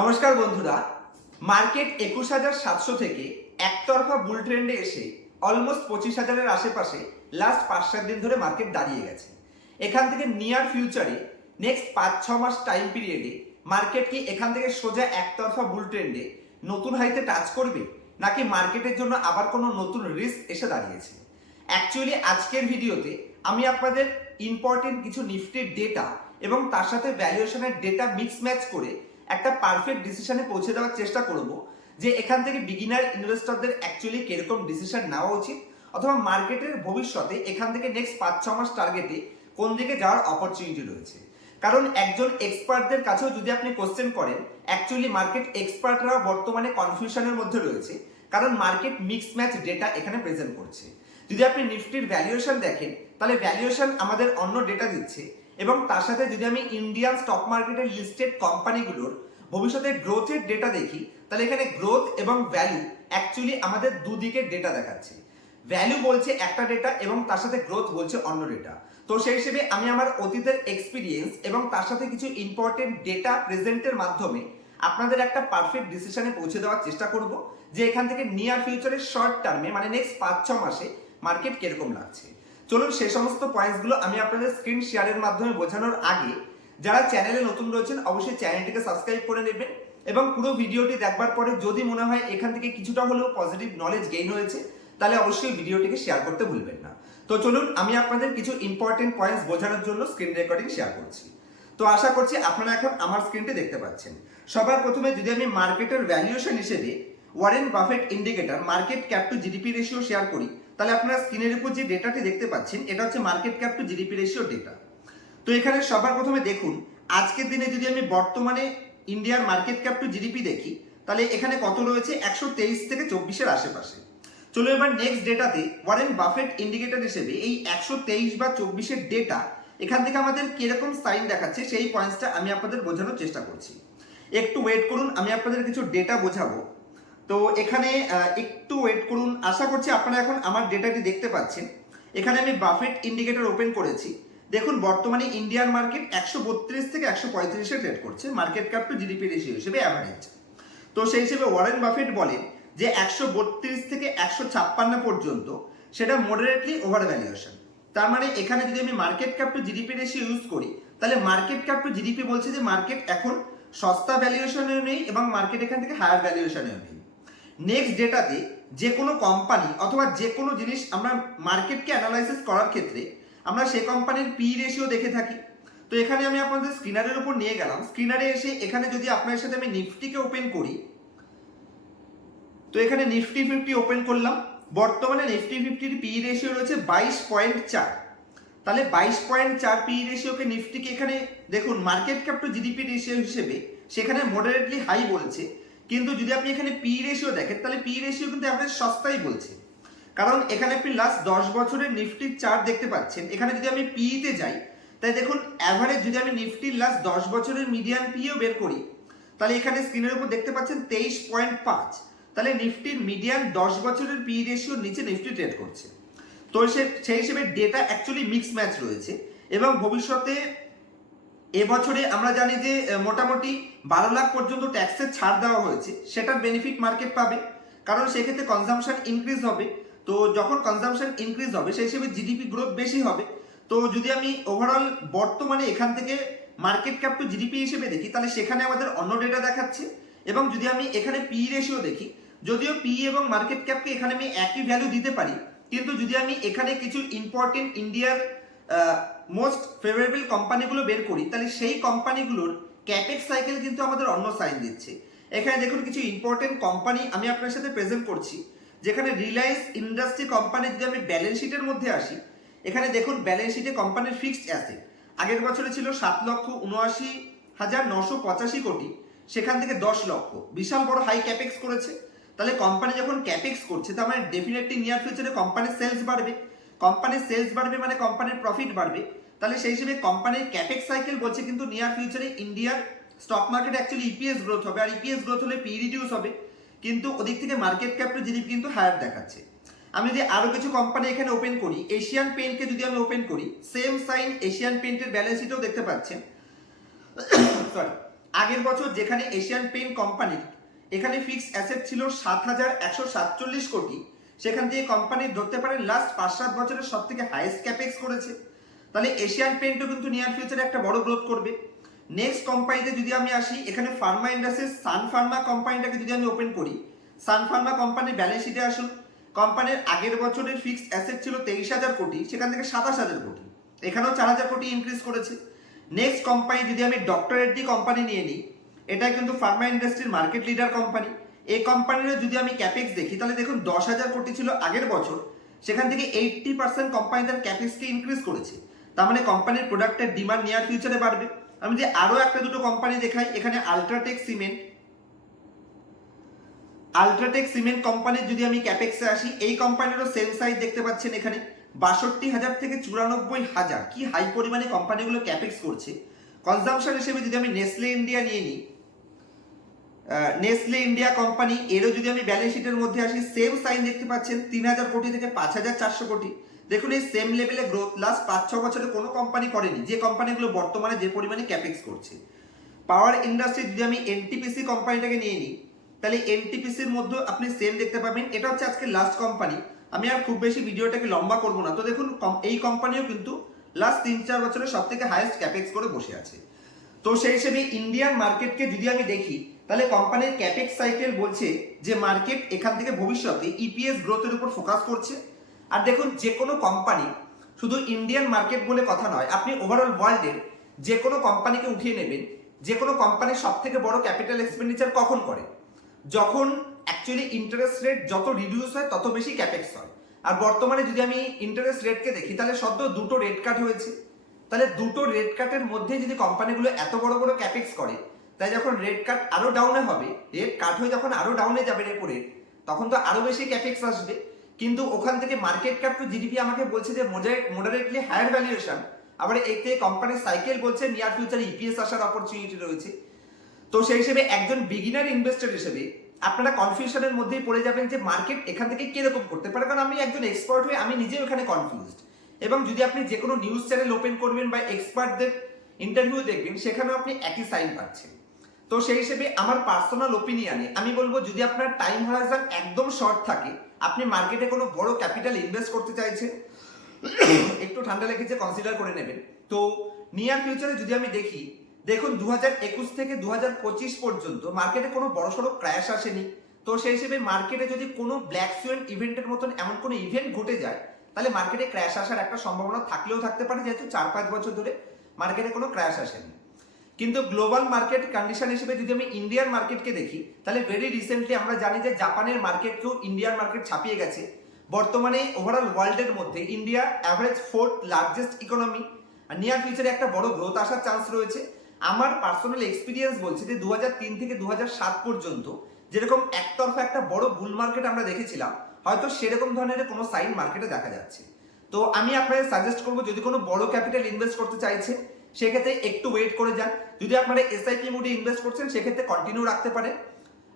নমস্কার বন্ধুরা, মার্কেট একুশ হাজার সাতশো থেকে একতরফা বুল ট্রেন্ডে এসে অলমোস্ট পঁচিশ হাজারের আশেপাশে লাস্ট পাঁচ সাত দিন ধরে মার্কেট দাঁড়িয়ে গেছে। এখান থেকে নিয়ার ফিউচারে নেক্সট পাঁচ ছ মাস টাইম পিরিয়ডে মার্কেট কি এখান থেকে সোজা একতরফা বুল ট্রেন্ডে নতুন হাইতে টাচ করবে, নাকি মার্কেটের জন্য আবার কোনো নতুন রিস্ক এসে দাঁড়িয়েছে? অ্যাকচুয়ালি আজকের ভিডিওতে আমি আপনাদের ইম্পর্টেন্ট কিছু নিফটির ডেটা এবং তার সাথে ভ্যালুয়েশনের ডেটা মিক্স ম্যাচ করে একটা পারফেক্ট ডিসিশনে পৌঁছে দেওয়ার চেষ্টা করব যে এখান থেকে বিগিনার ইনভেস্টরদের অ্যাকচুয়ালি কীরকম ডিসিশন নেওয়া উচিত অথবা মার্কেটের ভবিষ্যতে এখান থেকে নেক্সট পাঁচ ছ মাস টার্গেটে কোন দিকে যাওয়ার অপরচুনিটি রয়েছে। কারণ একজন এক্সপার্টদের কাছেও যদি আপনি কোশ্চেন করেন অ্যাকচুয়ালি মার্কেট এক্সপার্টরাও বর্তমানে কনফিউশনের মধ্যে রয়েছে, কারণ মার্কেট মিক্স ম্যাচ ডেটা এখানে প্রেজেন্ট করছে। যদি আপনি নিফটির ভ্যালুয়েশন দেখেন, তাহলে ভ্যালুয়েশন আমাদের অন্য ডেটা দিচ্ছে। এবং তার সাথে যদি আমি ইন্ডিয়ান স্টক মার্কেটের লিস্টেড কোম্পানিগুলোর ভবিষ্যতে গ্রোথের ডেটা দেখি, তাহলে এখানে গ্রোথ এবং ভ্যালু অ্যাকচুয়ালি আমাদের দুদিকের ডেটা দেখাচ্ছে। ভ্যালু বলছে একটা ডেটা এবং তার সাথে গ্রোথ বলছে অন্য ডেটা তো সেই হিসেবে আমি আমার অতীতের এক্সপিরিয়েন্স এবং তার সাথে কিছু ইম্পর্টেন্ট ডেটা প্রেজেন্টের মাধ্যমে আপনাদের একটা পারফেক্ট ডিসিশনে পৌঁছে দেওয়ার চেষ্টা করব, যে এখান থেকে নিয়ার ফিউচারের শর্ট টার্মে মানে নেক্সট পাঁচ ছ মাসে মার্কেট কীরকম লাগছে। চলুন সেই সমস্ত পয়েন্টসগুলো আমি আপনাদের স্ক্রিন শেয়ারের মাধ্যমে বোঝানোর আগে যারা চ্যানেলে নতুন রয়েছেন, অবশ্যই চ্যানেলটিকে সাবস্ক্রাইব করে নেবেন এবং পুরো ভিডিওটি দেখবার পরে যদি মনে হয় এখান থেকে কিছুটা হলেও পজিটিভ নলেজ গেইন হয়েছে, তাহলে অবশ্যই ভিডিওটিকে শেয়ার করতে ভুলবেন না। তো চলুন আমি আপনাদের কিছু ইম্পর্টেন্ট পয়েন্টস বোঝানোর জন্য স্ক্রিন রেকর্ডিং শেয়ার করছি। তো আশা করছি আপনারা এখন আমার স্ক্রিনটি দেখতে পাচ্ছেন। সবার প্রথমে যদি আমি মার্কেটের ভ্যালুয়েশন হিসেবে Warren Buffett indicator market cap to GDP ratio share করি তাহলে আপনারা স্ক্রিনের উপর যে ডেটাটি দেখতে পাচ্ছেন, এটা হচ্ছে market cap to GDP ratio data তো এখানে সবার প্রথমে দেখুন, আজকের দিনে যদি আমি বর্তমানে ইন্ডিয়ার মার্কেট ক্যাপ টু জিডিপি দেখি, তাহলে এখানে কত রয়েছে? একশো তেইশ থেকে চব্বিশের আশেপাশে। চলো এবার নেক্সট ডেটাতে ওয়ারেন বাফেট ইন্ডিকেটর হিসেবে এই একশো তেইশ বা চব্বিশের ডেটা এখান থেকে আমাদের কীরকম সাইন দেখাচ্ছে, সেই পয়েন্টসটা আমি আপনাদের বোঝানোর চেষ্টা করছি। একটু ওয়েট করুন, আমি আপনাদের কিছু ডেটা বোঝাবো। তো এখানে একটু ওয়েট করুন। আশা করছি আপনারা এখন আমার ডেটাটি দেখতে পাচ্ছেন। এখানে আমি বাফেট ইন্ডিকেটর ওপেন করেছি। দেখুন, বর্তমানে ইন্ডিয়ান মার্কেট একশো বত্রিশ থেকে একশো পঁয়ত্রিশে ট্রেড করছে। Market cap to GDP ratio হিসেবে অ্যাভারেজ তো সেই হিসেবে ওয়ারেন বাফেট বলেন যে একশো বত্রিশ থেকে একশো ছাপ্পান্ন পর্যন্ত সেটা মডারেটলি ওভার ভ্যালুয়েশন তার মানে এখানে যদি আমি market cap to GDP ratio use করি, তাহলে মার্কেট ক্যাপ টু জিডিপি বলছে যে মার্কেট এখন সস্তা ভ্যালুয়েশনেও নেই এবং মার্কেট এখান থেকে হায়ার ভ্যালুয়েশনেও নেই। নেক্সট ডেটাতে যে কোনো কোম্পানি অথবা যে কোনো জিনিস আমরা মার্কেটকে অ্যানালাইসিস করার ক্ষেত্রে আমরা সে কোম্পানির পি রেশিও দেখে থাকি। তো এখানে আমি আপনাদের স্ক্রিনারের উপর নিয়ে গেলাম। স্ক্রিনারে এসে এখানে যদি আপনার সাথে আমি নিফটিকে ওপেন করি, তো এখানে নিফটি ফিফটি ওপেন করলাম। বর্তমানে নিফটি ফিফটির পি রেশিও রয়েছে বাইশ পয়েন্ট চার। তাহলে বাইশ পয়েন্ট চার পি রেশিওকে নিফটিকে এখানে দেখুন market cap to GDP ratio হিসেবে সেখানে মডারেটলি হাই বলছে। কিন্তু যদি আপনি এখানে পি রেশিও দেখেন, তাহলে পি রেশিও কিন্তু অ্যাভারেজ সস্তাই বলছে। কারণ এখানে আপনি লাস্ট দশ বছরের নিফটির চার্ট দেখতে পাচ্ছেন। এখানে যদি আমি পিতে যাই তাই দেখুন অ্যাভারেজ যদি আমি নিফটির লাস্ট দশ বছরের মিডিয়ান পিও বের করি, তাহলে এখানে স্ক্রিনের উপর দেখতে পাচ্ছেন তেইশ পয়েন্ট পাঁচ। তাহলে নিফটির মিডিয়ান দশ বছরের পি রেশিওর নিচে নিফটি ট্রেড করছে। তো সে, সেই হিসেবে ডেটা অ্যাকচুয়ালি মিক্স ম্যাচ রয়েছে এবং ভবিষ্যতে এবছরে আমরা জানি যে মোটামুটি বারো লাখ পর্যন্ত ট্যাক্সের ছাড় দেওয়া হয়েছে। সেটার বেনিফিট মার্কেট পাবে। কারণ সেক্ষেত্রে কনজামশন ইনক্রিজ হবে। তো যখন কনজামশন ইনক্রিজ হবে, সেই হিসেবে জিডিপি গ্রোথ বেশি হবে। তো যদি আমি ওভারঅল বর্তমানে এখান থেকে মার্কেট ক্যাপ টু জিডিপি হিসেবে দেখি, তাহলে সেখানে আমাদের অন্য ডেটা দেখাচ্ছে। এবং যদি আমি এখানে পি রেশিও দেখি, যদিও পি এবং মার্কেট ক্যাপকে এখানে আমি একই ভ্যালু দিতে পারি, কিন্তু যদি আমি এখানে কিছু ইম্পর্টেন্ট ইন্ডিয়ার মোস্ট ফেভারেবল কোম্পানিগুলো বের করি, তাহলে সেই কোম্পানিগুলোর ক্যাপেক্স সাইকেল কিন্তু আমাদের অন্য সাইন দিচ্ছে। এখানে দেখুন কিছু ইম্পর্টেন্ট কোম্পানি আমি আপনার সাথে প্রেজেন্ট করছি, যেখানে রিলায়েন্স ইন্ডাস্ট্রি কোম্পানি যদি আমি ব্যালেন্স শিটের মধ্যে আসি, এখানে দেখুন ব্যালেন্স শিটে কোম্পানির ফিক্সড অ্যাসেট আগের বছরে ছিল সাত লক্ষ উনআশি হাজার নশো পঁচাশি কোটি, সেখান থেকে দশ লক্ষ। বিশাল বড় হাই ক্যাপেক্স করেছে। তাহলে কোম্পানি যখন ক্যাপেক্স করছে, তার মানে ডেফিনেটলি নিয়ার ফিউচারে কোম্পানির সেলস বাড়বে। কোম্পানির সেলস বাড়বে মানে কোম্পানির প্রফিট বাড়বে, তাহলে সেই হিসেবে কোম্পানির ক্যাপেক্স সাইকেল বলছে কিন্তু নিয়ার ফিউচারে ইন্ডিয়ার stock market actually EPS growth হবে। আর ইপিএস গ্রোথ হলে পি রিডিউস হবে, কিন্তু ওদিক থেকে মার্কেট ক্যাপ টু জিডিপি কিন্তু হায়ার দেখাচ্ছে। আমি যদি আরও কিছু কোম্পানি এখানে ওপেন করি এশিয়ান পেন্টকে যদি আমি ওপেন করি সেম সাইন এশিয়ান পেন্টের ব্যালেন্স শিটেও দেখতে পাচ্ছেন। সরি আগের বছর যেখানে এশিয়ান পেইন্ট কোম্পানির এখানে ফিক্সড অ্যাসেট ছিল সাত হাজার একশো সাতচল্লিশ কোটি সেখান থেকে কোম্পানি ধরতে পারেন লাস্ট পাঁচ সাত বছরের সব থেকে হাইয়েস্ট ক্যাপেক্স করেছে। তাহলে এশিয়ান পেইন্টও কিন্তু নিয়ার ফিউচারে একটা বড় গ্রোথ করবে। নেক্সট কোম্পানিতে যদি আমি আসি, এখানে ফার্মা ইন্ডাস্ট্রিজ সান ফার্মা কোম্পানিটাকে যদি আমি ওপেন করি সান ফার্মা কোম্পানির ব্যালেন্স শিটে আসুন কোম্পানির আগের বছরের ফিক্সড অ্যাসেট ছিল তেইশ হাজার কোটি, সেখান থেকে সাতাশ হাজার কোটি। এখানেও চার হাজার কোটি ইনক্রিজ করেছে। নেক্সট কোম্পানি যদি আমি ডক্টর রেড্ডি কোম্পানি নিয়ে নিই এটা কিন্তু ফার্মা ইন্ডাস্ট্রির মার্কেট লিডার কোম্পানি এই কোম্পানিরও যদি আমি ক্যাপেক্স দেখি, তাহলে দেখুন দশ হাজার কোটি ছিল আগের বছর, সেখান থেকে এইটটি পার্সেন্ট কোম্পানি তার ক্যাপেক্সকে ইনক্রিজ করেছে। তার মানে কোম্পানির প্রোডাক্টের ডিমান্ড নিয়ার ফিউচারে বাড়বে। আমি যদি আরও একটা দুটো কোম্পানি দেখাই, এখানে আলট্রাটেক সিমেন্ট আলট্রাটেক সিমেন্ট কোম্পানির যদি আমি ক্যাপেক্সে আসি, এই কোম্পানিরও সেম সাইজ দেখতে পাচ্ছেন এখানে, বাষট্টি হাজার থেকে চুরানব্বই হাজার। কি হাই পরিমাণে কোম্পানিগুলো ক্যাপেক্স করছে। কনজামশন হিসেবে যদি আমি নেসলে ইন্ডিয়া নিয়ে নিই নেসলে ইন্ডিয়া কোম্পানি এরও যদি আমি ব্যালেন্স শিটের মধ্যে আসি সেম সাইন দেখতে পাচ্ছেন, তিন হাজার কোটি থেকে পাঁচ হাজার চারশো কোটি। দেখুন, এই সেম লেভেলে গ্রোথ লাস্ট পাঁচ, ছ বছরে কোনো কোম্পানি করেনি। যে কোম্পানিগুলো বর্তমানে যে পরিমাণে ক্যাপেক্স করছে। পাওয়ার ইন্ডাস্ট্রি যদি আমি এনটিপিসি কোম্পানিটাকে নিয়ে নিই, তাহলে এনটিপিসির মধ্যে আপনি সেম দেখতে পাবেন। এটা হচ্ছে আজকে লাস্ট কোম্পানি আমি আর খুব বেশি ভিডিওটাকে লম্বা করব না। তো দেখুন এই কোম্পানিও কিন্তু লাস্ট তিন চার বছরে সব থেকে হায়েস্ট ক্যাপেক্স করে বসে আছে। তো সেই হিসেবে ইন্ডিয়ান মার্কেটকে যদি আমি দেখি তাহলে কোম্পানির ক্যাপেক্স সাইকেল বলছে যে মার্কেট এখান থেকে ভবিষ্যতে ইপিএস গ্রোথের উপর ফোকাস করছে। আর দেখুন যে কোনো কোম্পানি শুধু ইন্ডিয়ান মার্কেট বলে কথা নয়, আপনি ওভারঅল ওয়ার্ল্ডের যে কোনো কোম্পানিকে উঠিয়ে নেবেন যে কোনো কোম্পানির সব থেকে বড় ক্যাপিটাল এক্সপেন্ডিচার কখন করে? যখন অ্যাকচুয়ালি ইন্টারেস্ট রেট যত রিডিউস হয়, তত বেশি ক্যাপেক্স হয়। আর বর্তমানে যদি আমি ইন্টারেস্ট রেটকে দেখি, তাহলে সদ্য দুটো রেট কাট হয়েছে। তাহলে দুটো রেট কাটের মধ্যে যদি কোম্পানিগুলো এত বড় বড় ক্যাপেক্স করে তাই যখন রেড কাট আরও ডাউনে হবে রেড কাট হয়ে যখন আরও ডাউনে যাবে রেপো রেট তখন তো আরও বেশি ক্যাপেক্স আসবে। কিন্তু ওখান থেকে মার্কেট ক্যাপ টু জিডিপি আমাকে বলছে যে মোডারেটলি হায়ার ভ্যালুয়েশন আবার এই থেকে কোম্পানির সাইকেল বলছে নিয়ার ফিউচারে ইপিএস আসার অপরচুনিটি রয়েছে। তো সেই হিসেবে একজন বিগিনার ইনভেস্টর হিসেবে আপনারা কনফিউশনের মধ্যেই পড়ে যাবেন যে মার্কেট এখান থেকে কীরকম করতে পারে। কারণ আমি একজন এক্সপার্ট হয়ে আমি নিজেও এখানে কনফিউজড এবং যদি আপনি যে কোনো নিউজ চ্যানেল ওপেন করবেন বা এক্সপার্টদের ইন্টারভিউ দেখবেন, সেখানেও আপনি একই সাইন পাচ্ছেন। তো সেই হিসেবে আমার পার্সোনাল ওপিনিয়নে আমি বলব, যদি আপনার টাইম হরাইজন একদম শর্ট থাকে, আপনি মার্কেটে কোনো বড় ক্যাপিটাল ইনভেস্ট করতে চাইছেন, একটু ঠান্ডা লেগেছে কনসিডার করে নেবেন। তো নিয়ার ফিউচারে যদি আমি দেখি, দেখুন দু একুশ থেকে দু পর্যন্ত মার্কেটে কোনো বড়সড় ক্র্যাশ আসেনি। তো সেই হিসেবে মার্কেটে যদি কোনো ব্ল্যাক সুয়েন ইভেন্টের মতন এমন কোনো ইভেন্ট ঘটে যায়, তাহলে মার্কেটে ক্র্যাশ আসার একটা সম্ভাবনা থাকলেও থাকতে পারে, যেহেতু চার পাঁচ বছর ধরে মার্কেটে কোনো ক্র্যাশ আসেনি। কিন্তু গ্লোবাল মার্কেট কন্ডিশন হিসেবে যদি আমি ইন্ডিয়ান মার্কেটকে দেখি, তাহলে ভেরি রিসেন্টলি আমরা জানি যে জাপানের মার্কেটকেও ইন্ডিয়ান মার্কেট ছাপিয়ে গেছে। বর্তমানে ওভারঅল ওয়ার্ল্ডের মধ্যে India average fourth largest economy আর নিয়ার ফিউচারে একটা বড় গ্রোথ আসার চান্স রয়েছে। আমার পার্সোনাল এক্সপিরিয়েন্স বলছে যে দু হাজার তিন থেকে দু হাজার সাত পর্যন্ত যেরকম একতরফা একটা বড় বুল মার্কেট আমরা দেখেছিলাম, হয়তো সেরকম ধরনের কোনো সাইন মার্কেটে দেখা যাচ্ছে। তো আমি আপনাদের সাজেস্ট করব, যদি কোনো বড় ক্যাপিটাল ইনভেস্ট করতে চাইছে সেক্ষেত্রে একটু ওয়েট করে যান। যদি আপনারা এসআইপি মুডে ইনভেস্ট করছেন, সেক্ষেত্রে কন্টিনিউ রাখতে পারেন।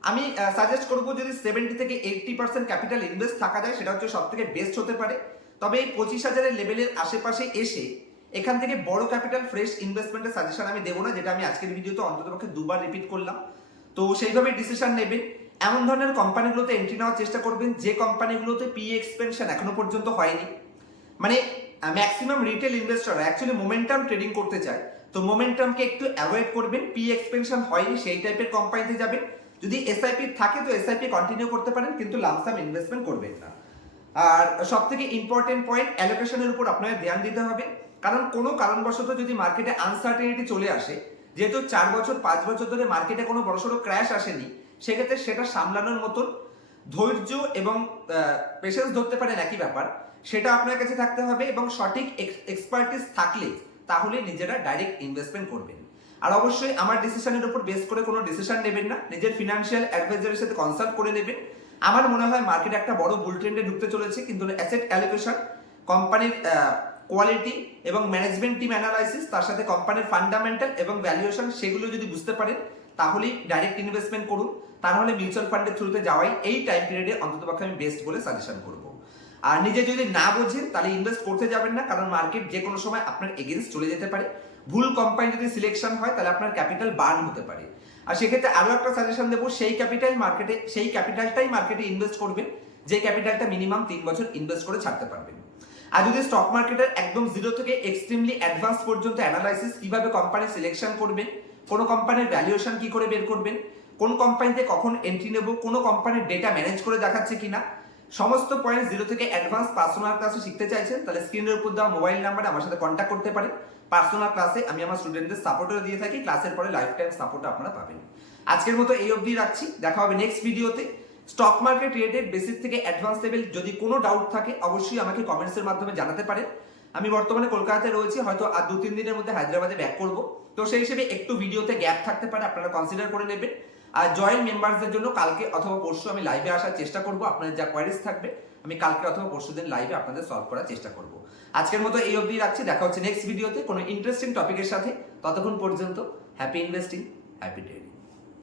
আমি সাজেস্ট করব যদি সেভেন্টি থেকে এইটটি পার্সেন্ট ক্যাপিটাল ইনভেস্ট থাকা যায়, সেটা হচ্ছে সব থেকে বেস্ট হতে পারে। তবে এই পঁচিশ হাজারের লেভেলের আশেপাশে এসে এখান থেকে বড় ক্যাপিটাল ফ্রেশ ইনভেস্টমেন্টের সাজেশন আমি দেবো না, যেটা আমি আজকের ভিডিওতে অন্ততপক্ষে দুবার রিপিট করলাম। তো সেইভাবে ডিসিশন নেবেন। এমন ধরনের কোম্পানিগুলোতে এন্ট্রি নেওয়ার চেষ্টা করবেন, যে কোম্পানিগুলোতে পি এক্সপেনশন এখনও পর্যন্ত হয়নি। মানে maximum retail investor actually momentum trading করতে চায়। তো মোমেন্টামকে একটু অ্যাভয়েড করবেন। পি এক্সপেনশন হয়নি, সেই টাইপের কোম্পানিতে যাবেন। যদি এসআইপি থাকে, তো এসআইপি কন্টিনিউ করতে পারেন, কিন্তু লামসাম ইনভেস্টমেন্ট করবেন না। আর সব থেকে ইম্পর্টেন্ট পয়েন্ট অ্যালোকেশনের উপর আপনাদের ধ্যান দিতে হবে। কারণ কোনো কারণবশত যদি মার্কেটে আনসার্টেনিটি চলে আসে, যেহেতু চার বছর, পাঁচ বছর ধরে মার্কেটে কোনো বড়সড় ক্র্যাশ আসেনি, সেক্ষেত্রে সেটা সামলানোর মতন ধৈর্য এবং পেশেন্স ধরতে পারেন একই ব্যাপার। সেটা আপনার কাছে থাকতে হবে এবং সঠিক এক্সপার্টিস থাকলে তাহলে নিজেরা ডাইরেক্ট ইনভেস্টমেন্ট করবেন। আর অবশ্যই আমার ডিসিশনের উপর বেস করে কোনো ডিসিশন নেবেন না। নিজের ফিনান্সিয়াল অ্যাডভাইজারের সাথে কনসাল্ট করে নেবেন। আমার মনে হয় মার্কেট একটা বড় বুল ট্রেন্ডে ঢুকতে চলেছে, কিন্তু অ্যাসেট অ্যালোকেশন কোম্পানির কোয়ালিটি এবং ম্যানেজমেন্ট টিম অ্যানালাইসিস তার সাথে কোম্পানির ফান্ডামেন্টাল এবং ভ্যালুয়েশন সেগুলো যদি বুঝতে পারেন, তাহলেই ডাইরেক্ট ইনভেস্টমেন্ট করুন। তা নাহলে মিউচুয়াল ফান্ডের থ্রুতে যাওয়াই এই টাইম পিরিয়ডে অন্ততপক্ষে আমি বেস্ট বলে সাজেশন করব। আর নিজে যদি না বোঝেন, তাহলে ইনভেস্ট করতে যাবেন না, কারণ মার্কেট যে কোনো সময় আপনার এগেনস্ট চলে যেতে পারে। ভুল কোম্পানি যদি সিলেকশন হয়, তাহলে আপনার ক্যাপিটাল বার্ন হতে পারে। আর সেক্ষেত্রে আরও একটা সাজেশন দেবো, সেই ক্যাপিটাল মার্কেটে সেই ক্যাপিটালটাই মার্কেটে ইনভেস্ট করবেন, যে ক্যাপিটালটা মিনিমাম তিন বছর ইনভেস্ট করে ছাড়তে পারবেন। আর যদি স্টক মার্কেটের একদম জিরো থেকে এক্সট্রিমলি অ্যাডভান্স পর্যন্ত অ্যানালাইসিস কীভাবে কোম্পানি সিলেকশন করবেন, কোন কোম্পানির ভ্যালুয়েশন কি করে বের করবেন, কোন কোম্পানিতে কখন এন্ট্রি নেব, কোন কোম্পানির ডেটা ম্যানেজ করে দেখাচ্ছে কিনা সমস্ত পয়েন্ট জিরো থেকে অ্যাডভান্স পার্সোনাল ক্লাসে শিখতে চাইছেন, তাহলে স্ক্রিনের উপর দেওয়া মোবাইল নাম্বারে আমার সাথে কন্ট্যাক্ট করতে পারেন। পার্সোনাল ক্লাসে আমি আমার স্টুডেন্টদের সাপোর্টও দিয়ে থাকি ক্লাসের পরে লাইফ টাইম সাপোর্ট আপনারা পাবেন। আজকের মতো এই অবধি রাখছি, দেখা হবে নেক্সট ভিডিওতে স্টক মার্কেট রিলেটেড বেসিক থেকে অ্যাডভান্স লেভেল যদি কোনো ডাউট থাকে, অবশ্যই আমাকে কমেন্টসের মাধ্যমে জানাতে পারেন। আমি বর্তমানে কলকাতাতে রয়েছি, হয়তো আর দু তিন দিনের মধ্যে হায়দ্রাবাদে ব্যাক করব। তো সেই হিসেবে একটু ভিডিওতে গ্যাপ থাকতে পারে, আপনারা কনসিডার করে নেবেন। আর জয়েন্ট মেম্বারসদের জন্য কালকে অথবা পরশু আমি লাইভে আসার চেষ্টা করব। আপনাদের যা কোয়ারিজ থাকবে, আমি কালকে অথবা পরশু দিন লাইভে আপনাদের সলভ করার চেষ্টা করব। আজকের মতো এই অবধি রাখছি। দেখা হচ্ছে নেক্সট ভিডিওতে কোনো ইন্টারেস্টিং টপিকের সাথে। ততক্ষণ পর্যন্ত হ্যাপি ইনভেস্টিং হ্যাপি ট্রেডিং